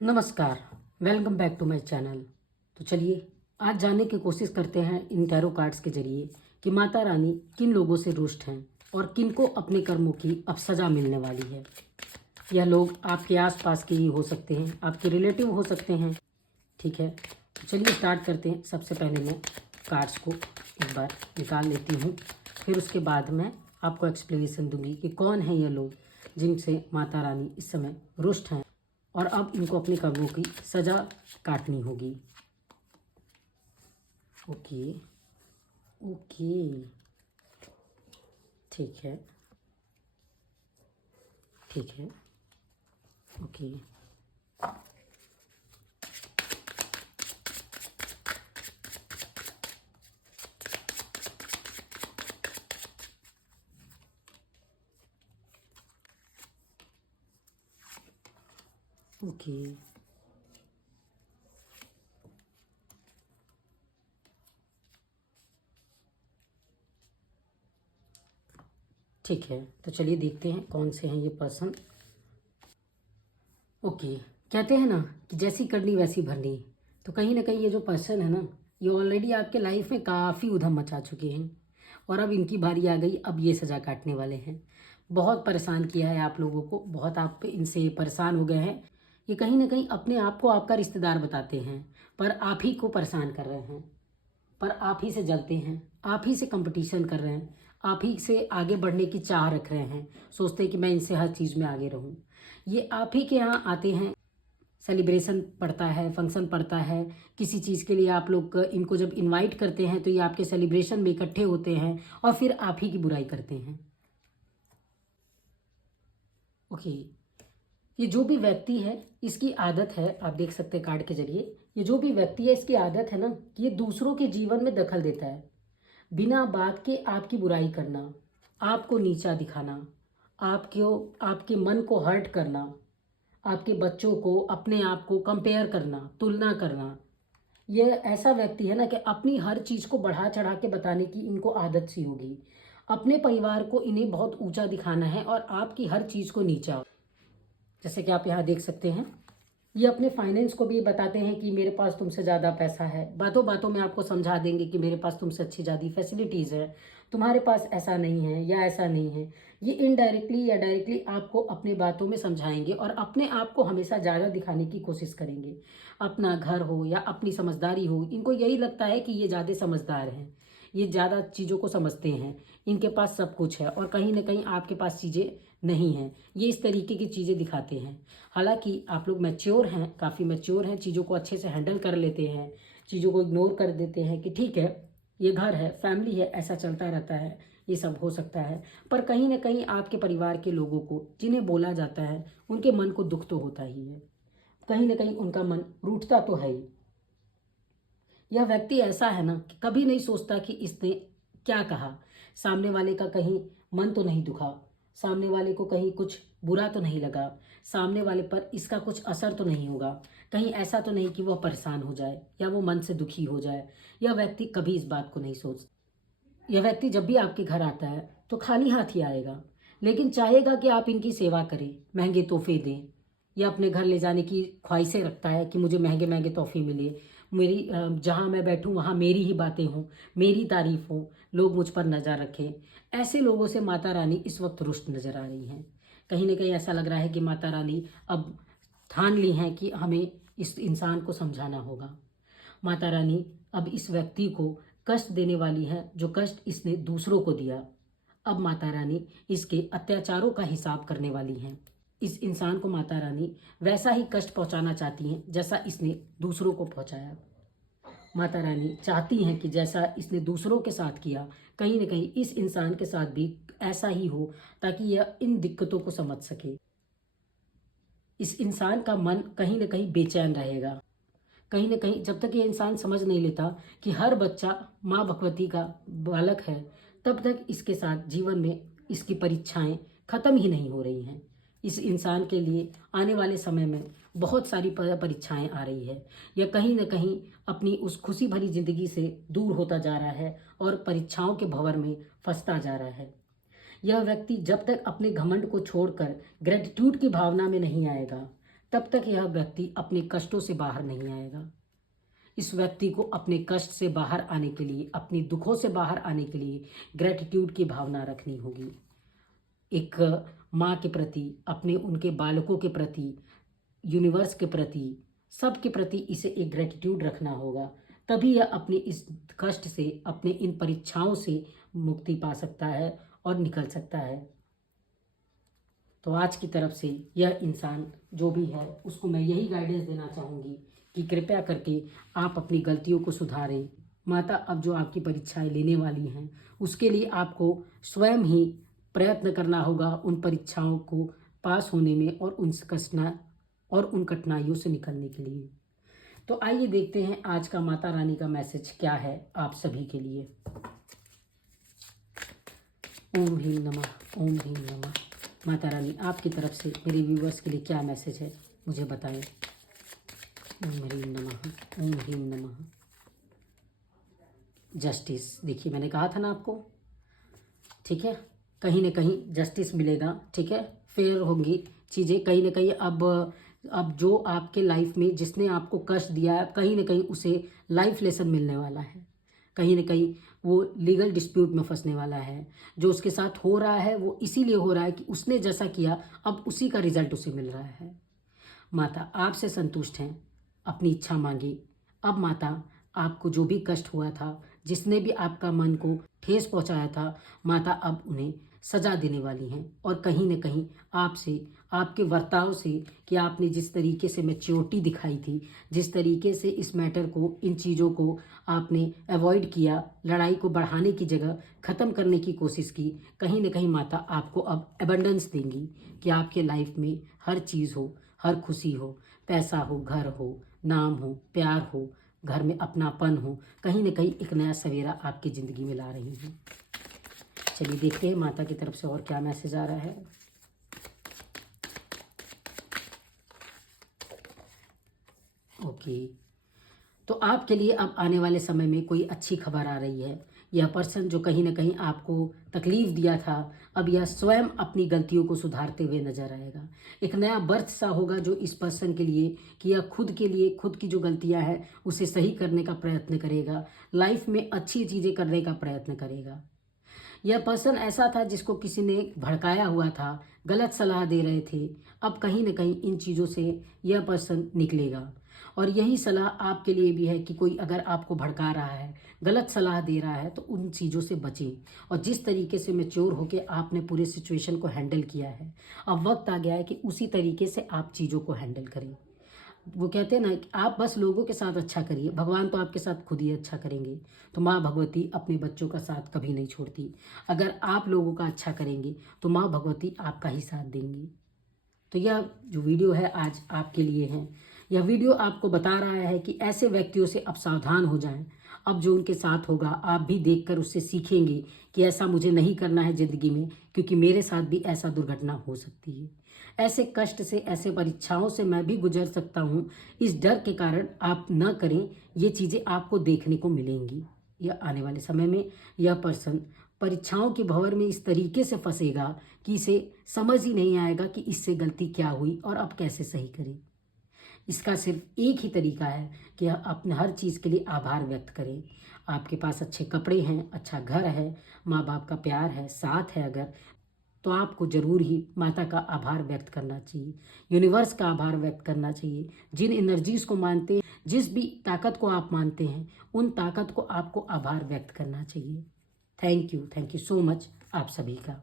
नमस्कार। Welcome back to my channel. तो चलिए आज जानने की कोशिश करते हैं इन टैरो कार्ड्स के जरिए कि माता रानी किन लोगों से रुष्ट हैं और किन को अपने कर्मों की अब सज़ा मिलने वाली है। यह लोग आपके आसपास के ही हो सकते हैं, आपके रिलेटिव हो सकते हैं। ठीक है, तो चलिए स्टार्ट करते हैं। सबसे पहले मैं कार्ड्स को एक बार निकाल लेती हूँ, फिर उसके बाद मैं आपको एक्सप्लेनेशन दूंगी कि कौन है ये लोग जिनसे माता रानी इस समय रुष्ट हैं और अब इनको अपने कर्मों की सज़ा काटनी होगी। ओके ओके, ठीक है ठीक है, ओके ओके। ठीक है, तो चलिए देखते हैं कौन से हैं ये पर्सन। ओके, कहते हैं ना कि जैसी करनी वैसी भरनी। तो कहीं ना कहीं ये जो पर्सन है ना, ये ऑलरेडी आपके लाइफ में काफ़ी उधम मचा चुके हैं और अब इनकी बारी आ गई। अब ये सज़ा काटने वाले हैं। बहुत परेशान किया है आप लोगों को, बहुत आप इनसे परेशान हो गए हैं। ये कहीं ना कहीं अपने आप को आपका रिश्तेदार बताते हैं, पर आप ही को परेशान कर रहे हैं, पर आप ही से जलते हैं, आप ही से कंपटीशन कर रहे हैं, आप ही से आगे बढ़ने की चाह रख रहे हैं, सोचते हैं कि मैं इनसे हर चीज़ में आगे रहूं। ये आप ही के यहाँ आते हैं, सेलिब्रेशन पड़ता है, फंक्शन पड़ता है, किसी चीज़ के लिए आप लोग इनको जब इनवाइट करते हैं तो ये आपके सेलिब्रेशन में इकट्ठे होते हैं और फिर आप ही की बुराई करते हैं। ओके, ये जो भी व्यक्ति है इसकी आदत है, आप देख सकते हैं कार्ड के जरिए, ये जो भी व्यक्ति है इसकी आदत है ना कि ये दूसरों के जीवन में दखल देता है, बिना बात के आपकी बुराई करना, आपको नीचा दिखाना, आपको आपके मन को हर्ट करना, आपके बच्चों को अपने आप को कंपेयर करना, तुलना करना। ये ऐसा व्यक्ति है ना कि अपनी हर चीज़ को बढ़ा चढ़ा के बताने की इनको आदत सी होगी। अपने परिवार को इन्हें बहुत ऊंचा दिखाना है और आपकी हर चीज़ को नीचा। जैसे कि आप यहाँ देख सकते हैं, ये अपने फाइनेंस को भी बताते हैं कि मेरे पास तुमसे ज़्यादा पैसा है, बातों बातों में आपको समझा देंगे कि मेरे पास तुमसे अच्छी ज़्यादा फैसिलिटीज़ है, तुम्हारे पास ऐसा नहीं है या ऐसा नहीं है। ये इनडायरेक्टली या डायरेक्टली आपको अपने बातों में समझाएंगे और अपने आप को हमेशा ज़्यादा दिखाने की कोशिश करेंगे। अपना घर हो या अपनी समझदारी हो, इनको यही लगता है कि ये ज़्यादा समझदार हैं, ये ज़्यादा चीज़ों को समझते हैं, इनके पास सब कुछ है और कहीं ना कहीं आपके पास चीज़ें नहीं हैं। ये इस तरीके की चीज़ें दिखाते हैं। हालांकि आप लोग मैच्योर हैं, काफ़ी मैच्योर हैं, चीज़ों को अच्छे से हैंडल कर लेते हैं, चीज़ों को इग्नोर कर देते हैं कि ठीक है, ये घर है, फैमिली है, ऐसा चलता रहता है, ये सब हो सकता है। पर कहीं ना कहीं आपके परिवार के लोगों को जिन्हें बोला जाता है उनके मन को दुख तो होता ही है, कहीं ना कहीं उनका मन रूठता तो है ही। यह व्यक्ति ऐसा है ना कि कभी नहीं सोचता कि इसने क्या कहा, सामने वाले का कहीं मन तो नहीं दुखा, सामने वाले को कहीं कुछ बुरा तो नहीं लगा, सामने वाले पर इसका कुछ असर तो नहीं होगा, कहीं ऐसा तो नहीं कि वह परेशान हो जाए या वो मन से दुखी हो जाए। यह व्यक्ति कभी इस बात को नहीं सोचता। यह व्यक्ति जब भी आपके घर आता है तो खाली हाथ ही आएगा, लेकिन चाहेगा कि आप इनकी सेवा करें, महंगे तोहफे दें। यह अपने घर ले जाने की ख्वाहिशें रखता है कि मुझे महंगे महंगे तोहफे मिले, मेरी जहाँ मैं बैठूँ वहाँ मेरी ही बातें हों, मेरी तारीफ हो, लोग मुझ पर नज़र रखें। ऐसे लोगों से माता रानी इस वक्त रुष्ट नज़र आ रही हैं। कहीं ना कहीं ऐसा लग रहा है कि माता रानी अब ठान ली हैं कि हमें इस इंसान को समझाना होगा। माता रानी अब इस व्यक्ति को कष्ट देने वाली है जो कष्ट इसने दूसरों को दिया। अब माता रानी इसके अत्याचारों का हिसाब करने वाली हैं। इस इंसान को माता रानी वैसा ही कष्ट पहुंचाना चाहती हैं जैसा इसने दूसरों को पहुंचाया। माता रानी चाहती हैं कि जैसा इसने दूसरों के साथ किया, कहीं ना कहीं इस इंसान के साथ भी ऐसा ही हो, ताकि यह इन दिक्कतों को समझ सके। इस इंसान का मन कहीं ना कहीं बेचैन रहेगा। कहीं ना कहीं जब तक ये इंसान समझ नहीं लेता कि हर बच्चा माँ भगवती का बालक है, तब तक इसके साथ जीवन में इसकी परीक्षाएं खत्म ही नहीं हो रही हैं। इस इंसान के लिए आने वाले समय में बहुत सारी परीक्षाएं आ रही है। यह कहीं ना कहीं अपनी उस खुशी भरी जिंदगी से दूर होता जा रहा है और परीक्षाओं के भंवर में फंसता जा रहा है। यह व्यक्ति जब तक अपने घमंड को छोड़कर ग्रेटिट्यूड की भावना में नहीं आएगा, तब तक यह व्यक्ति अपने कष्टों से बाहर नहीं आएगा। इस व्यक्ति को अपने कष्ट से बाहर आने के लिए, अपनी दुखों से बाहर आने के लिए ग्रेटिट्यूड की भावना रखनी होगी। एक माँ के प्रति, अपने उनके बालकों के प्रति, यूनिवर्स के प्रति, सब के प्रति इसे एक ग्रेटिट्यूड रखना होगा। तभी यह अपने इस कष्ट से, अपने इन परीक्षाओं से मुक्ति पा सकता है और निकल सकता है। तो आज की तरफ से यह इंसान जो भी है उसको मैं यही गाइडेंस देना चाहूँगी कि कृपया करके आप अपनी गलतियों को सुधारें। माता अब जो आपकी परीक्षाएं लेने वाली हैं उसके लिए आपको स्वयं ही प्रयत्न करना होगा उन परीक्षाओं को पास होने में और उन कठिनाइयों से निकलने के लिए। तो आइए देखते हैं आज का माता रानी का मैसेज क्या है आप सभी के लिए। ओम ह्रीम नमः, ओम ह्रीम नमः। माता रानी आपकी तरफ से मेरे व्यूवर्स के लिए क्या मैसेज है मुझे बताएं। ओम ह्रीम नमः, ओम ह्रीम नमः। जस्टिस, देखिए मैंने कहा था ना आपको, ठीक है, कहीं ना कहीं जस्टिस मिलेगा, ठीक है, फेयर होंगी चीज़ें कहीं ना कहीं। अब जो आपके लाइफ में जिसने आपको कष्ट दिया है, कहीं ना कहीं उसे लाइफ लेसन मिलने वाला है। कहीं ना कहीं वो लीगल डिस्प्यूट में फंसने वाला है। जो उसके साथ हो रहा है वो इसीलिए हो रहा है कि उसने जैसा किया अब उसी का रिजल्ट उसे मिल रहा है। माता आपसे संतुष्ट हैं, अपनी इच्छा मांगी। अब माता आपको जो भी कष्ट हुआ था, जिसने भी आपका मन को ठेस पहुंचाया था, माता अब उन्हें सजा देने वाली हैं। और कहीं ना कहीं आपसे, आपके वर्ताव से, कि आपने जिस तरीके से मैच्योरिटी दिखाई थी, जिस तरीके से इस मैटर को, इन चीज़ों को आपने अवॉइड किया, लड़ाई को बढ़ाने की जगह ख़त्म करने की कोशिश की, कहीं ना कहीं माता आपको अब एबंडेंस देंगी कि आपके लाइफ में हर चीज़ हो, हर खुशी हो, पैसा हो, घर हो, नाम हो, प्यार हो, घर में अपनापन हो, कहीं ना कहीं एक नया सवेरा आपकी ज़िंदगी में ला रही हैं। चलिए देखते हैं माता की तरफ से और क्या मैसेज आ रहा है। ओके, तो आपके लिए अब आने वाले समय में कोई अच्छी खबर आ रही है। यह पर्सन जो कहीं ना कहीं आपको तकलीफ दिया था, अब यह स्वयं अपनी गलतियों को सुधारते हुए नजर आएगा। एक नया बर्थ सा होगा जो इस पर्सन के लिए, कि यह खुद के लिए, खुद की जो गलतियां हैं उसे सही करने का प्रयत्न करेगा, लाइफ में अच्छी चीज़ें करने का प्रयत्न करेगा। यह पर्सन ऐसा था जिसको किसी ने भड़काया हुआ था, गलत सलाह दे रहे थे। अब कहीं ना कहीं इन चीज़ों से यह पर्सन निकलेगा। और यही सलाह आपके लिए भी है कि कोई अगर आपको भड़का रहा है, गलत सलाह दे रहा है, तो उन चीज़ों से बचें। और जिस तरीके से मैच्योर होकर आपने पूरे सिचुएशन को हैंडल किया है, अब वक्त आ गया है कि उसी तरीके से आप चीज़ों को हैंडल करें। वो कहते हैं ना कि आप बस लोगों के साथ अच्छा करिए, भगवान तो आपके साथ खुद ही अच्छा करेंगे। तो माँ भगवती अपने बच्चों का साथ कभी नहीं छोड़ती। अगर आप लोगों का अच्छा करेंगे तो माँ भगवती आपका ही साथ देंगी। तो यह जो वीडियो है आज आपके लिए है। यह वीडियो आपको बता रहा है कि ऐसे व्यक्तियों से आप सावधान हो जाएं। अब जो उनके साथ होगा आप भी देखकर उससे सीखेंगे कि ऐसा मुझे नहीं करना है ज़िंदगी में, क्योंकि मेरे साथ भी ऐसा दुर्घटना हो सकती है। ऐसे कष्ट से, ऐसे परीक्षाओं से मैं भी गुजर सकता हूँ। इस डर के कारण आप न करें, ये चीज़ें आपको देखने को मिलेंगी। यह आने वाले समय में यह पर्सन परीक्षाओं के भंवर में इस तरीके से फंसेगा कि इसे समझ ही नहीं आएगा कि इससे गलती क्या हुई और अब कैसे सही करें। इसका सिर्फ एक ही तरीका है कि आप अपने हर चीज़ के लिए आभार व्यक्त करें। आपके पास अच्छे कपड़े हैं, अच्छा घर है, माँ बाप का प्यार है, साथ है अगर, तो आपको ज़रूर ही माता का आभार व्यक्त करना चाहिए, यूनिवर्स का आभार व्यक्त करना चाहिए। जिन एनर्जीज़ को मानते हैं, जिस भी ताकत को आप मानते हैं, उन ताकत को आपको आभार व्यक्त करना चाहिए। थैंक यू सो मच आप सभी का।